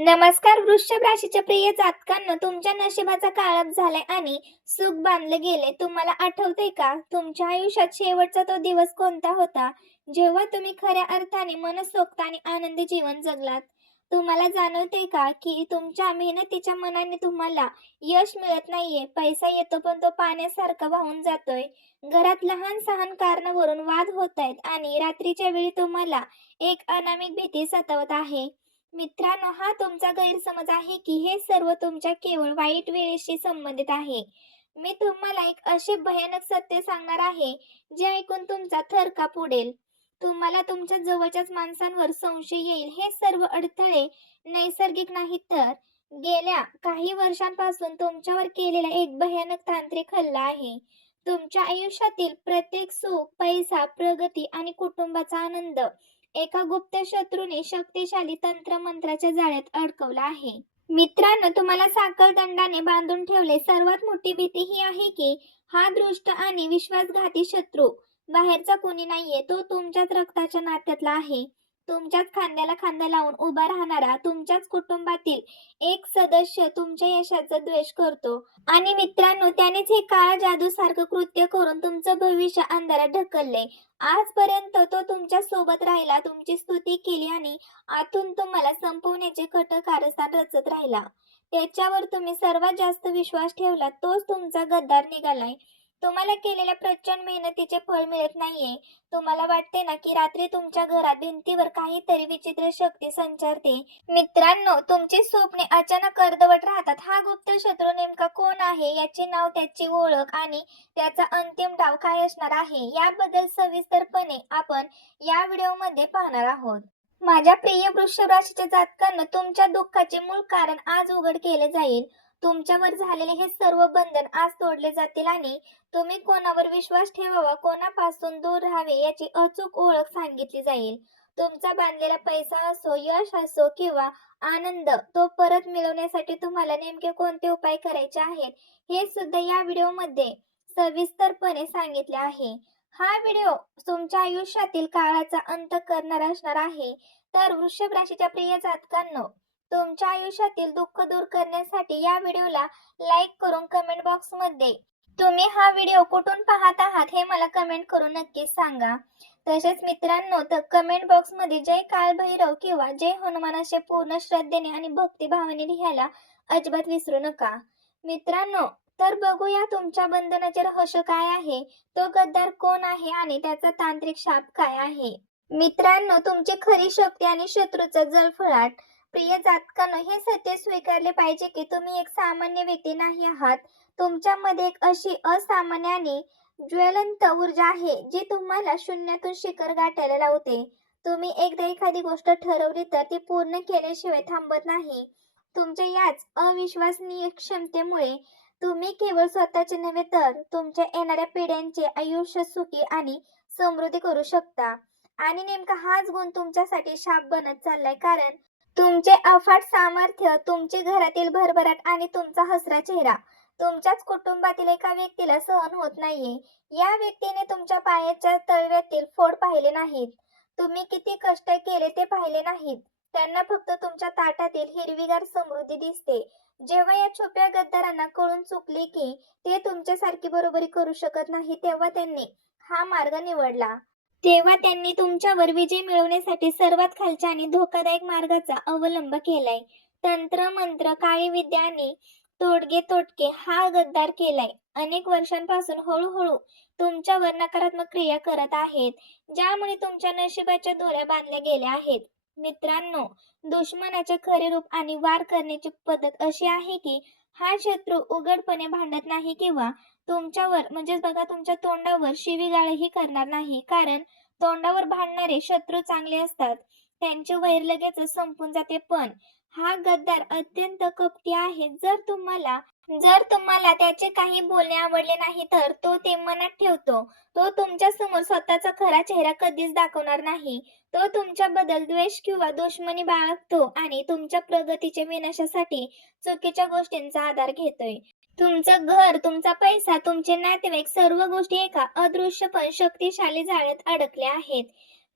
नमस्कार वृषभ राशीच्या प्रिय जातकांनो, तुमच्या नशिबाचा काळप झालाय आणि सुख बांधलं गेले. तुम्हाला आठवतंय का तुमच्या आयुष्यात शेवटचा तो दिवस कोणता होता, जेव्हा तुम्ही खऱ्या अर्थाने मनसोक्त आणि आनंदी जीवन जगलात? तुम्हाला जाणवतंय का की तुमच्या मेहनतीच्या मनाने तुम्हाला यश मिळत नाहीये? पैसा येतो पण तो पाण्यासारखा वाहून जातोय. घरात लहान सहान कारणावरून वाद होत आहेत आणि रात्रीच्या वेळी तुम्हाला एक अनामिक भीती सतावत आहे. मित्रांनो, हा तुमचा गैरसमज आहे की हे सर्व तुमच्या केवळ वाईट वेळेशी संबंधित आहे. मी तुम्हाला एक असे भयानक सत्य सांगणार आहे, जे ऐकून तुमचा थरकाप उडेल. तुम्हाला तुमच्या जवळच्याच माणसांवर संशय येईल. हे सर्व अडथळे नैसर्गिक नाहीत, तर गेल्या काही वर्षांपासून तुमच्यावर केलेला एक भयानक तांत्रिक हल्ला आहे. तुमच्या आयुष्यातील प्रत्येक सुख, पैसा, प्रगती आणि कुटुंबाचा आनंद एका गुप्त शत्रूने शक्तिशाली तंत्रमंत्राच्या जाळ्यात अडकवला आहे. मित्रांनो, तुम्हाला साखळदंडाने बांधून ठेवले. सर्वात मोठी भीती ही आहे की हा दृष्ट आणि विश्वासघाती शत्रू बाहेरचा कोणी नाहीये, तो तुमच्याच रक्ताच्या नात्यातला आहे. तुमच्याच खांद्याला खांदा लावून उभा राहणारा तुमच्याच कुटुंबातील एक सदस्य तुमच्या यशाचा द्वेष करतो. आणि मित्रांनो, त्यानेच हे काळ्या जादू सारखं कृत्य करून तुमचं भविष्य अंधारात ढकलले. आजपर्यंत तो तुमच्या सोबत राहिला, तुमची स्तुती केली आणि आतून तुम्हाला संपवण्याचे कट कारस्थान रचत राहिला. त्याच्यावर तुम्ही सर्वात जास्त विश्वास ठेवला, तोच तुमचा गद्दार निघालाय. तुम्हाला केलेल्या प्रचंड मेहनतीचे फळ मिळत नाहीये. तुम्हाला वाटते ना की रात्री तुमच्या घरात भिंतीवर काहीतरी विचित्र शक्ती संचारते. मित्रांनो, तुमची स्वप्ने अचानक अर्धवट राहतात. हा गुप्त शत्रू नेमका कोण आहे, याचे नाव, त्याची ओळख आणि त्याचा अंतिम डाव काय असणार आहे, याबद्दल सविस्तरपणे आपण या व्हिडिओमध्ये पाहणार आहोत. माझ्या प्रिय वृषभ राशीच्या जातकांना, तुमच्या दुःखाचे मूळ कारण आज उघड केले जाईल. तुमच्यावर झालेले हे सर्व बंधन आज तोडले जातील आणि तुम्ही कोणावर विश्वास ठेवावा, कोणापासून दूर राहावे, याची अचूक ओळख सांगितली जाईल. तुमचा बांधलेला पैसा असो, यश असो किंवा आनंद, तो परत मिळवण्यासाठी तुम्हाला नेमके कोणते उपाय करायचे आहेत, हे सुद्धा या व्हिडिओमध्ये सविस्तरपणे सांगितले आहे. हा व्हिडिओ तुमच्या आयुष्यातील काळाचा अंत करणारा असणार आहे. तर वृषभ राशीच्या प्रिय जातकांनो, तुमच्या आयुष्यातील दुःख दूर करण्यासाठी या व्हिडिओला लाईक करून कमेंट बॉक्स मध्ये तुम्ही हा व्हिडिओ कुठून पाहत आहात हे मला कमेंट करून नक्कीच सांगा. तसेच मित्रांनो, तर कमेंट बॉक्स मध्ये जय कालभैरव किंवा जय हनुमान असे पूर्ण श्रद्धेने आणि भक्तिभावाने लिहायला अजिबात विसरू नका. मित्रांनो, तर बघूया तुमच्या बंधनाचे रहस्य काय आहे, तो गद्दार कोण आहे आणि त्याचा तांत्रिक शाप काय आहे. मित्रांनो, तुमची खरी शक्ती आणि शत्रूचा जळफळाट. प्रिय जातकांनो, हे सत्य स्वीकारले पाहिजे की तुम्ही एक सामान्य व्यक्ती नाही आहात. तुमच्यामध्ये एक अशी असामान्य आणि ज्वलंत ऊर्जा आहे, जी तुम्हाला शून्यातून शिखर गाठायला लावते. तुम्ही एकदा एखादी गोष्ट ठरवली तर ती पूर्ण केल्याशिवाय थांबत नाही. तुमच्या याच अविश्वसनीय क्षमतेमुळे तुम्ही केवळ स्वतःचे नव्हे, तर तुमच्या येणाऱ्या पिढ्यांचे आयुष्य सुखी आणि समृद्धी करू शकता. आणि नेमका हाच गुण तुमच्यासाठी शाप बनत चाललाय, कारण तुमचे अफाट सामर्थ्य, तुमची घरातील भरभराट आणि तुमचा हसरा चेहरा तुमच्याच कुटुंबातील एका व्यक्तीला सहन होत नाहीये. या व्यक्तीने तुमच्या पायाच्या तळव्यातील फोड पाहिले नाहीत, तुम्ही किती कष्ट केले ते पाहिले नाहीत. त्यांना फक्त तुमच्या ताटातील हिरवीगार समृद्धी दिसते. जेव्हा या छुप्या गद्दारांना कळून चुकले की ते तुमच्यासारखी बरोबरी करू शकत नाही, तेव्हा त्यांनी हा मार्ग निवडला. तेव्हा त्यांनी तुमच्यावर विजय मिळवण्यासाठी सर्वात खालच्या आणि धोकादायक मार्गाचा अवलंब केलाय. तंत्र मंत्र, काळी विद्या आणि तोडगे तोटके हा गद्दार केलाय. अनेक वर्षांपासून हळूहळू तुमच्यावर नकारात्मक क्रिया करत आहेत, ज्यामुळे तुमच्या नशिबाच्या दोऱ्या बांधल्या गेल्या आहेत. मित्रांनो, दुश्मनाचे खरे रूप आणि वार करण्याची पद्धत अशी आहे की हा शत्रू उघडपणे भांडत नाही किंवा तुमच्यावर म्हणजेच बघा तुमच्या तोंडावर शिवीगाळही करणार नाही, कारण तोंडावर भांडणारे शत्रू चांगले असतात, त्यांचे वैर लगेच संपून जाते. पण हा गद्दार अत्यंत कपटी आहे. जर तुम्हाला त्याचे काही बोलणे आवडले नाही, तर तो ते मनात ठेवतो. तो तुमच्या समोर स्वतःचा खरा चेहरा कधीच दाखवणार नाही. तो तुमच्याबद्दल द्वेष किंवा दुश्मनी बाळगतो आणि तुमच्या प्रगतीच्या विनाशासाठी चुकीच्या गोष्टींचा आधार घेतोय. तुमचं घर, तुमचा पैसा, तुमचे नातेवाईक, सर्व गोष्टी एका अदृश्य पण शक्तिशाली जाळ्यात अडकल्या आहेत.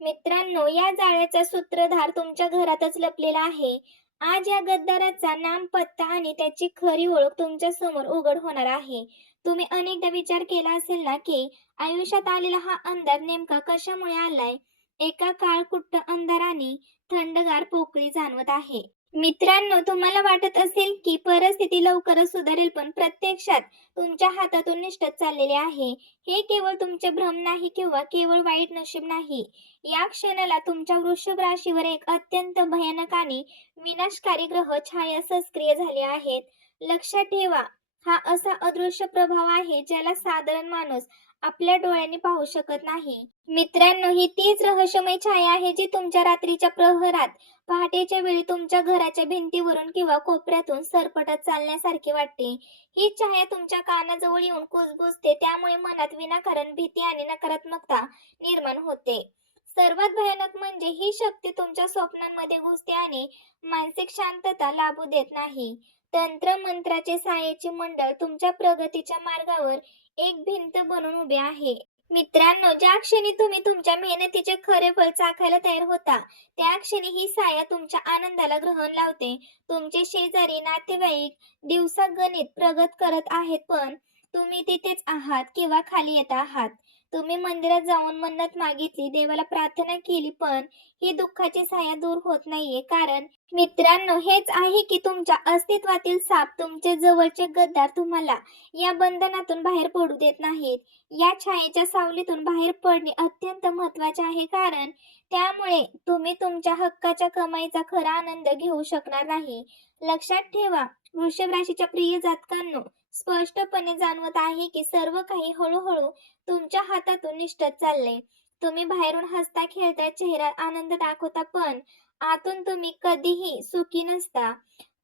मित्रांनो, या जाळ्याचा सूत्रधार तुमच्या घरातच लपलेला आहे आज या गद्दाराचा नाम, पत्ता आणि त्याची खरी ओळख तुमच्या समोर उघड होणार आहे. तुम्ही अनेकदा विचार केला असेल ना, की आयुष्यात आलेला हा अंधार नेमका कशामुळे आलाय? एका काळकुट्ट अंधाराने थंडगार पोकळी जाणवत आहे. मित्रांनो, तुम्हाला वाटत असेल की परिस्थिती लवकरच सुधारेल, पण प्रत्यक्षात तुमच्या हातातून निसटत चाललेले आहे. हे केवळ तुमचे भ्रम नाही किंवा केवळ वाईट नशीब नाही. या क्षणाला तुमच्या वृषभ राशीवर एक अत्यंत भयानक आणि विनाशकारी ग्रह छाया सक्रिय झाले आहेत. लक्षात ठेवा, हा असा अदृश्य प्रभाव आहे ज्याला साधारण माणूस आपल्या डोळ्यांनी पाहू शकत नाही. मित्रांनो, ही तीच रहस्यमय छाया आहे जी तुमच्या रात्रीच्या प्रहरात, पहाटेच्या वेळी तुमच्या घराच्या भिंतीवरून किंवा कोपऱ्यातून सरपटत चालण्यासारखी वाटते. ही छाया तुमच्या कानाजवळ येऊन कुजबुजते, त्यामुळे मनात विनाकारण भीती आणि नकारात्मकता निर्माण होते. सर्वात भयानक म्हणजे ही शक्ती तुमच्या स्वप्नांमध्ये घुसते आणि मानसिक शांतता लाभू देत नाही. तंत्र मंत्राचे सायेचे मंडळ तुमच्या प्रगतीच्या मार्गावर एक भिंत बनून उभे आहे. मित्रांनो, ज्या क्षणी तुम्ही तुमच्या मेहनतीचे खरे फळ चाखायला तयार होता, त्या क्षणी ही साया तुमच्या आनंदाला ग्रहण लावते. तुमचे शेजारी, नातेवाईक दिवसागणिक प्रगत करत आहेत, पण तुम्ही तिथेच आहात किंवा खाली येत आहात. तुम्ही मंदिरात जाऊन मन्नत मागितली, देवाला प्रार्थना केली, पण ही दुःखाची साया दूर होत नाहीये. कारण मित्रांनो, हेच आहे की तुमच्या अस्तित्वातील साप, तुमचे जवळचे गद्दार तुम्हाला या बंधनातून बाहेर पडू देत नाहीत. या छायेच्या सावलीतून बाहेर पडणे अत्यंत महत्त्वाचे आहे, कारण त्यामुळे तुम्ही तुमच्या हक्काच्या कमाईचा खरा आनंद घेऊ शकणार नाही. लक्षात ठेवा, वृषभ राशीच्या प्रिय जातकांनो, स्पष्टपणे जाणवत आहे की सर्व काही हळूहळू तुमच्या हातातून निसटत चाललंय. तुम्ही बाहेरून हसता खेळता, चेहरा आनंद दाखवता, पण आतून तुम्ही कधीही सुखी नसता.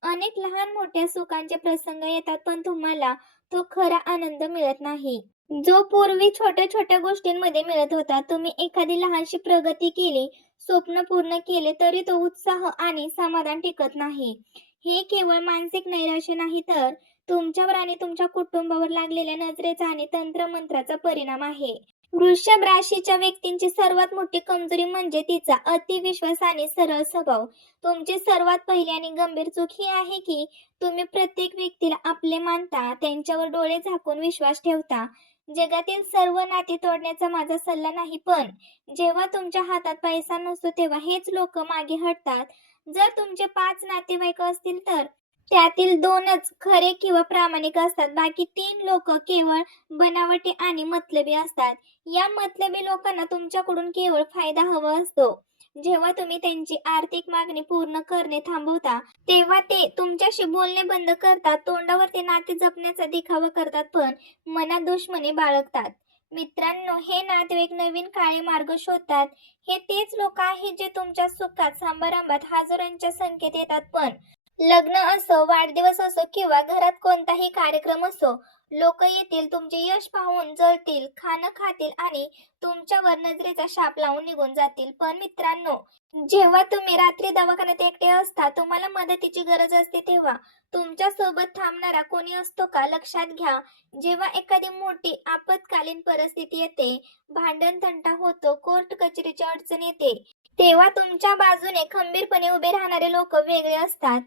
अनेक लहान मोठ्या सुखांचे प्रसंग येतात, पण तुम्हाला तो खरा आनंद मिळत नाही, जो पूर्वी छोट्या छोट्या गोष्टींमध्ये मिळत होता. तुम्ही एखादी लहानशी प्रगती केली, स्वप्न पूर्ण केले, तरी तो उत्साह आणि समाधान टिकत नाही. हे केवळ मानसिक नैराश्य नाही, तर तुमच्यावर आणि तुमच्या कुटुंबावर लागलेल्या नजरेचा आणि तंत्रमंत्राचा परिणाम आहे. वृषभ राशीच्या व्यक्तींची सर्वात मोठी कमजोरी म्हणजे तिचा अतिविश्वास आणि सरळ स्वभाव. तुमची सर्वात पहिली आणि गंभीर चूक ही आहे की तुम्ही प्रत्येक व्यक्तीला आपले मानता, त्यांच्यावर डोळे झाकून विश्वास ठेवता. जगातील सर्व नाती तोडण्याचा माझा सल्ला नाही, पण जेव्हा तुमच्या हातात पैसा नसतो तेव्हा हेच लोक मागे हटतात. जर तुमचे 5 नातेवाईक असतील, तर त्यातील 2च खरे किंवा प्रामाणिक असतात. बाकी 3 लोक केवळ बनावटी आणि मतलबी असतात. या मतलबी लोकांना तुमच्याकडून केवळ फायदा हवा असतो. जेव्हा तुम्ही त्यांची आर्थिक मागणी पूर्ण करणे थांबवता, तेव्हा ते तुमच्याशी बोलणे बंद करतात. तोंडावर ते नाते जपण्याचा दिखावा करतात, पण मनात दुश्मनी बाळगतात. मित्रांनो, हे नातेवाईक नवीन काळे मार्ग शोधतात. हे तेच लोक आहेत जे तुमच्या सुखात, समारंभात हजारोंच्या संख्येत येतात, पण लग्न असो, वाढदिवस असो किंवा घरात कोणताही कार्यक्रम असो, लोक येतील, तुमचे यश पाहून जळतील, खाणं खातील आणि तुमच्यावर नजरेचा शाप लावून निघून जातील. पण मित्रांनो, जेव्हा तुम्ही रात्री दवाखान्यात एकटे असता, तुम्हाला मदतीची गरज असते, तेव्हा तुमच्या सोबत थांबणारा कोणी असतो का? लक्षात घ्या, जेव्हा एखादी मोठी आपत्कालीन परिस्थिती येते, भांडण तंटा होतो, कोर्ट कचेरीची अडचण येते, तेव्हा तुमच्या बाजूने खंबीरपणे उभे राहणारे लोक वेगळे असतात.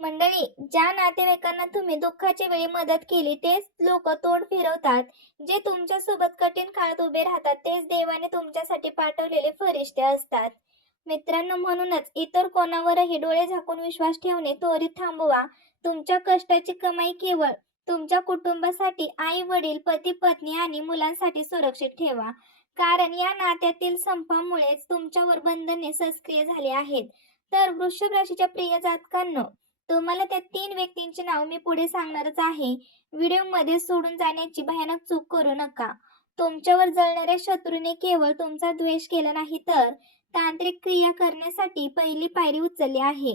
मंडळी, ज्या नातेवाईकांना तुम्ही दुःखाच्या वेळी मदत केली, तेच लोक तोंड फिरवतात. जे तुमच्यासोबत कठीण काळात उभे राहतात, तेच देवाने तुमच्यासाठी पाठवलेले फरिश्ते असतात. मित्रांनो, म्हणूनच इतर कोणावरही डोळे झाकून विश्वास ठेवणे त्वरित थांबवा. तुमच्या कष्टाची कमाई केवळ तुमच्या कुटुंबासाठी, आई वडील, पती पत्नी आणि मुलांसाठी सुरक्षित ठेवा. कारण या नात्यातील संपामुळेच तुमच्यावर बंधने सक्रिय झाली आहेत. तर वृषभ राशीच्या प्रिय जातकांनो, तुम्हाला त्या 3 व्यक्तींची नाव मी पुढे सांगणारच आहे. व्हिडिओमध्ये सोडून जाण्याची भयानक चूक करू नका. तुमच्यावर जळणाऱ्या शत्रूने केवळ तुमचा द्वेष केला नाही, तर तांत्रिक क्रिया करण्यासाठी पहिली पायरी उचलली आहे.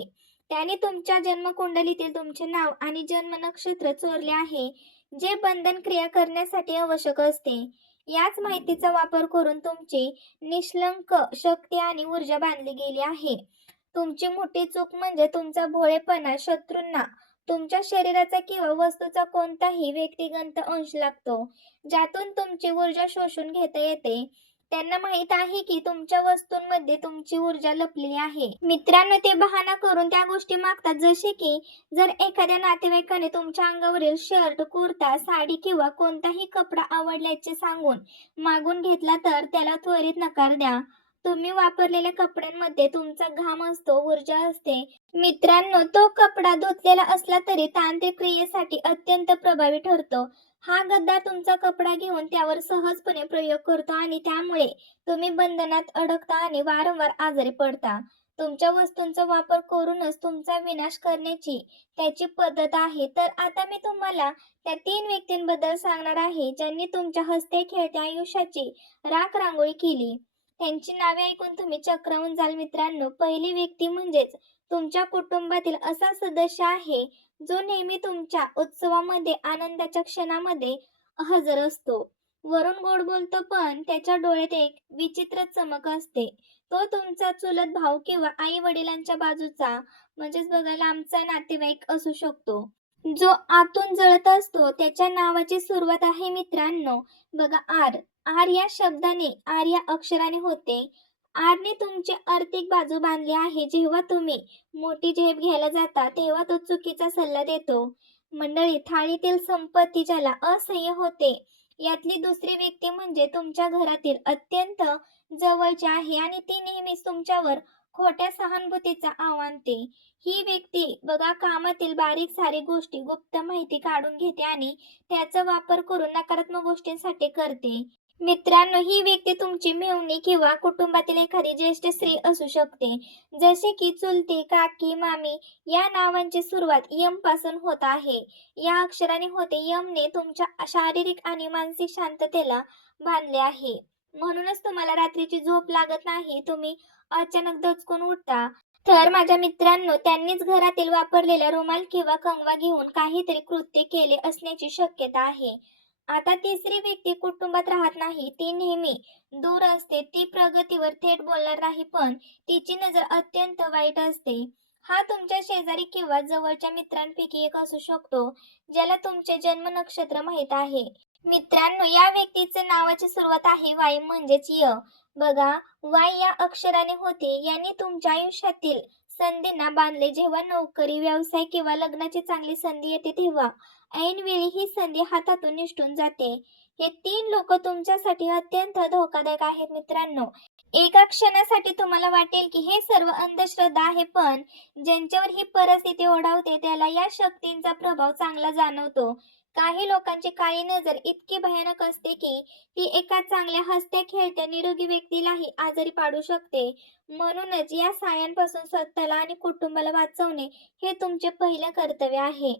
त्याने तुमच्या जन्मकुंडलीतील तुमचे नाव आणि जन्म नक्षत्र चोरले आहे, जे बंधन क्रिया करण्यासाठी आवश्यक असते. याच माहितीचा वापर करून तुमची निष्कलंक शक्ती आणि ऊर्जा बांधली गेली आहे. तुमची मोठी चूक म्हणजे तुमचा भोळेपणा. शत्रूंना तुमच्या शरीराचा किंवा वस्तूचा कोणताही व्यक्तिगत अंश लागतो, ज्यातून तुमची ऊर्जा शोषून घेता येते. त्यांना माहित आहे की तुमच्या वस्तूंमध्ये तुमची ऊर्जा लपलेली आहे. मित्रांनो, ते बहाणा करून त्या गोष्टी मागतात, जसे की जर एखाद्या नातेवाईकाने तुमच्या अंगावरील शर्ट, कुर्ता, साडी किंवा कोणताही कपडा आवडल्याचे सांगून मागून घेतला तर त्याला त्वरित नकार द्या. तुम्ही वापरलेल्या कपड्यांमध्ये तुमचा घाम असतो, ऊर्जा असते. मित्रांनो, तो कपडा धुतलेला असला तरी तांत्रिक क्रियेसाठी अत्यंत प्रभावी ठरतो. हा गद्दार तुमचा कपडा घेऊन त्यावर सहजपणे प्रयोग करतो आणि त्यामुळे तुम्ही बंधनात अडकता आणि वारंवार आजारी पडता. तुमच्या वस्तूंचा वापर करूनच तुमचा विनाश करण्याची त्याची पद्धत आहे. तर आता मी तुम्हाला त्या 3 व्यक्तींबद्दल सांगणार आहे, ज्यांनी तुमच्या हसत्या खेळत्या आयुष्याची राख-रांगोळी केली. त्यांची नावे ऐकून तुम्ही चक्रावून जाल मित्रांनो. पहिली व्यक्ती म्हणजेच तुमच्या कुटुंबातील असा सदस्य आहे, जो नेहमी तुमच्या उत्सवामध्ये, आनंदाच्या क्षणामध्ये हजर असतो. वरून गोड बोलतो, पण त्याच्या डोळ्यात एक विचित्र चमक असते. तो तुमचा चुलत भाऊ किंवा आई-वडिलांच्या बाजूचा, म्हणजेच बघा लांबचा नातेवाईक असू शकतो, जो आतून जळत असतो. त्याच्या नावाची सुरुवात आहे मित्रांनो, बघा आर. आर या शब्दाने, आर या अक्षराने होते. आरने तुमची आर्थिक बाजू बांधली आहे. जेव्हा तुम्ही मोठी झेप घ्यायला जाता, तेव्हा तो चुकीचा सल्ला देतो. मंडळी, थाळीतील संपत्ती ज्याला असह्य होते, यातली दुसरी व्यक्ती म्हणजे तुमच्या घरातील अत्यंत जवळची आहे आणि ती नेहमीच तुमच्यावर खोट्या सहानुभूतीचा आव आणते. ही व्यक्ती बघा कामातील बारीक सारीक गोष्टी, गुप्त माहिती काढून घेते आणि त्याचा वापर करून नकारात्मक गोष्टींसाठी करते. मित्रांनो, ही व्यक्ती तुमची मेव्हणी किंवा कुटुंबातील एखादी ज्येष्ठ स्त्री असू शकते, जसे की चुलती, काकी, मामी. या नावांची सुरुवात यम पासून होत आहे. या अक्षराने होते. यमने तुमच्या शारीरिक आणि मानसिक शांततेला बांधले आहे. म्हणूनच तुम्हाला रात्रीची झोप लागत नाही. तुम्ही अचानक दचकून उठता. तर माझ्या मित्रांनो, त्यांनीच घरातील वापरलेला रुमाल किंवा कंगवा घेऊन काहीतरी कृत्य केले असण्याची शक्यता आहे. आता तिसरी व्यक्ती कुटुंबात राहत नाही. ती नेहमी दूर असते. ती प्रगतीवर थेट बोलणार नाही, पण तिची नजर अत्यंत वाईट असते. हा तुमच्या शेजारी किंवा जवळच्या मित्रांपैकी एक असू शकतो, ज्याला तुमचे जन्म नक्षत्र माहित आहे. मित्रांनो, या व्यक्तीचे नावाची सुरुवात आहे वाय, म्हणजेच य. बघा, वाय या अक्षराने होते. याने तुमच्या आयुष्यातील संधींना बांधले. जेव्हा नोकरी, व्यवसाय किंवा लग्नाची चांगली संधी येते, तेव्हा ऐनवेळी ही संधी हातातून निसटून जाते. हे 3 लोक तुमच्यासाठी अत्यंत धोकादायक आहेत मित्रांनो. एका क्षणासाठी तुम्हाला वाटेल की हे सर्व अंधश्रद्धा आहे, पण ज्यांच्यावर ही परिस्थिती ओढावते त्याला या शक्तींचा प्रभाव चांगला जाणवतो. काही लोकांची काळी नजर इतकी भयानक असते की ती एका चांगल्या हसत्या खेळत्या निरोगी व्यक्तीलाही आजारी पाडू शकते. म्हणूनच या सायांपासून स्वतःला आणि कुटुंबाला वाचवणे हे तुमचे पहिले कर्तव्य आहे.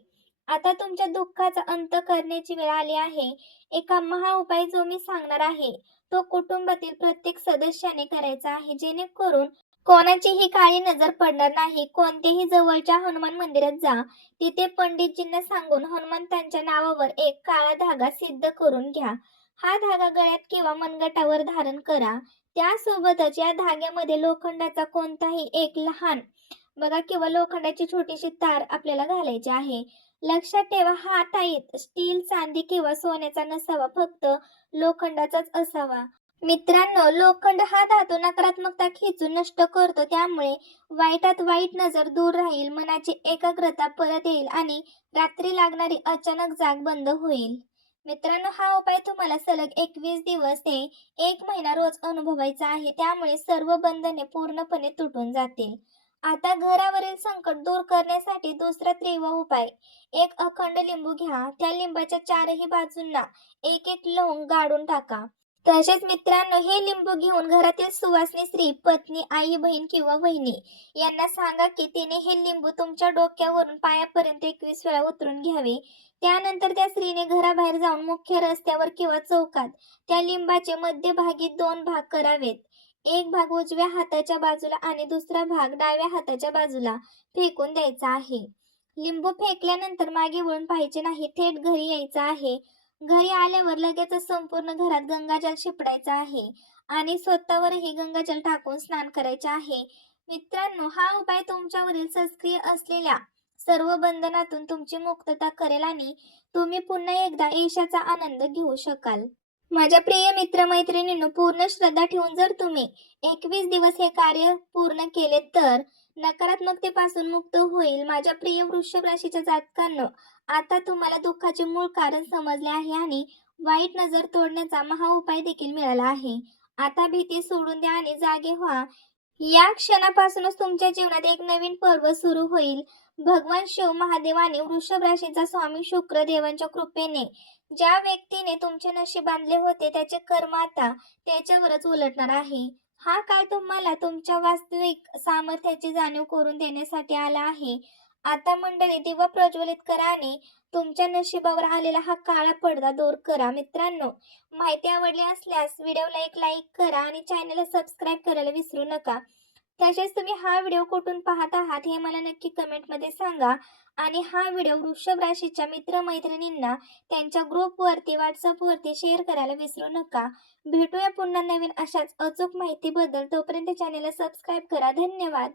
आता तुमच्या दुःखाचा अंत करण्याची वेळ आली आहे. एका महाउपाय जो मी सांगणार आहे, तो कुटुंबातील प्रत्येक सदस्याने करायचा आहे, जेणेकरून कोणाचीही काळी नजर पडणार नाही. कोणत्याही जवळच्या हनुमान मंदिरात जा. तिथे पंडितजींना सांगून हनुमंतांच्या नावावर एक काळा धागा सिद्ध करून घ्या. हा धागा गळ्यात किंवा मनगटावर धारण करा. त्यासोबतच या धाग्यामध्ये लोखंडाचा कोणताही एक लहान बघा किंवा लोखंडाची छोटीशी तार आपल्याला घालायची आहे. लक्षात ठेवा, हा ताईत स्टील, चांदी किंवा सोन्याचा नसावा, फक्त लोखंडाचाच असावा. मित्रांनो, लोखंड हा धातू नकारात्मकता खेचून नष्ट करतो. त्यामुळे वाईटात वाईट नजर दूर राहील, मनाची एकाग्रता परत येईल आणि रात्री लागणारी अचानक जाग बंद होईल. मित्रांनो, हा उपाय तुम्हाला सलग 21 दिवस ते 1 महिना रोज अनुभवायचा आहे. त्यामुळे सर्व बंधने पूर्णपणे तुटून जातील. आता घरावरील संकट दूर करण्यासाठी दुसरा तीव्र उपाय. एक अखंड लिंबू घ्या. त्या लिंबाच्या 4ही बाजूंना एक एक लवंग गाडून टाका. तसेच मित्रांनो, हे लिंबू घेऊन घरातील सुवासिनी स्त्री, पत्नी, आई, बहीण किंवा वहिनी यांना सांगा की तिने हे लिंबू तुमच्या डोक्यावरून पायापर्यंत 21 वेळा उतरून घ्यावे. त्यानंतर त्या स्त्रीने घराबाहेर जाऊन मुख्य रस्त्यावर किंवा चौकात त्या लिंबाचे मध्यभागी 2 भाग करावेत. एक भाग उजव्या हाताच्या बाजूला आणि दुसरा भाग डाव्या हाताच्या बाजूला फेकून द्यायचा आहे. लिंबू फेकल्यानंतर मागे वळून पाहायचे नाही. थेट घरी यायचं आहे. घरी आल्यावर लगेचच संपूर्ण घरात गंगाजल शिंपडायचं आहे आणि स्वतःवरही गंगाजल टाकून स्नान करायचे आहे. मित्रांनो, हा उपाय तुमच्यावरील सक्रिय असलेल्या सर्व बंधनातून तुमची मुक्तता करेल आणि तुम्ही पुन्हा एकदा यशाचा आनंद घेऊ शकाल. माझ्या प्रिय मित्र-मैत्रिणींनो, पूर्ण श्रद्धा ठेवून जर तुम्ही 21 दिवस हे कार्य पूर्ण केले तर नकारात्मकतेपासून मुक्त होईल. माझ्या प्रिय वृषभ राशीच्या जातकांनो, आता तुम्हाला दुःखाचे मूळ कारण समजले आहे आणि वाईट नजर तोडण्याचा महाउपाय देखील मिळाला आहे. आता भीती सोडून द्या आणि जागे व्हा. या क्षणापासूनच तुमच्या जीवनात एक नवीन पर्व सुरू होईल. भगवान शिव, महादेव आणि वृषभ राशीचा स्वामी शुक्र देवांच्या कृपेने ज्या व्यक्तीने तुमचे नशीब बांधले होते त्याचे कर्म आता त्याच्यावरच उलटणार आहे. हा काळ तुम्हाला तुमच्या वास्तविक सामर्थ्याची जाणीव करून देण्यासाठी आला आहे. आता मंडळी, दिवा प्रज्वलित करा आणि तुमच्या नशिबावर आलेला हा काळा पडदा दूर करा. मित्रांनो, माहिती आवडली असल्यास व्हिडिओला एक लाईक करा आणि चॅनलला सबस्क्राईब करायला विसरू नका. तसेच तुम्ही हा व्हिडिओ कुठून पाहत आहात हे मला नक्की कमेंटमध्ये सांगा. आणि हा व्हिडिओ वृषभ राशीच्या मित्रमैत्रिणींना त्यांच्या ग्रुपवरती, व्हॉट्सअपवरती शेअर करायला विसरू नका. भेटूया पुन्हा नवीन अशाच अचूक माहितीबद्दल. तोपर्यंत चॅनलला सबस्क्राईब करा. धन्यवाद.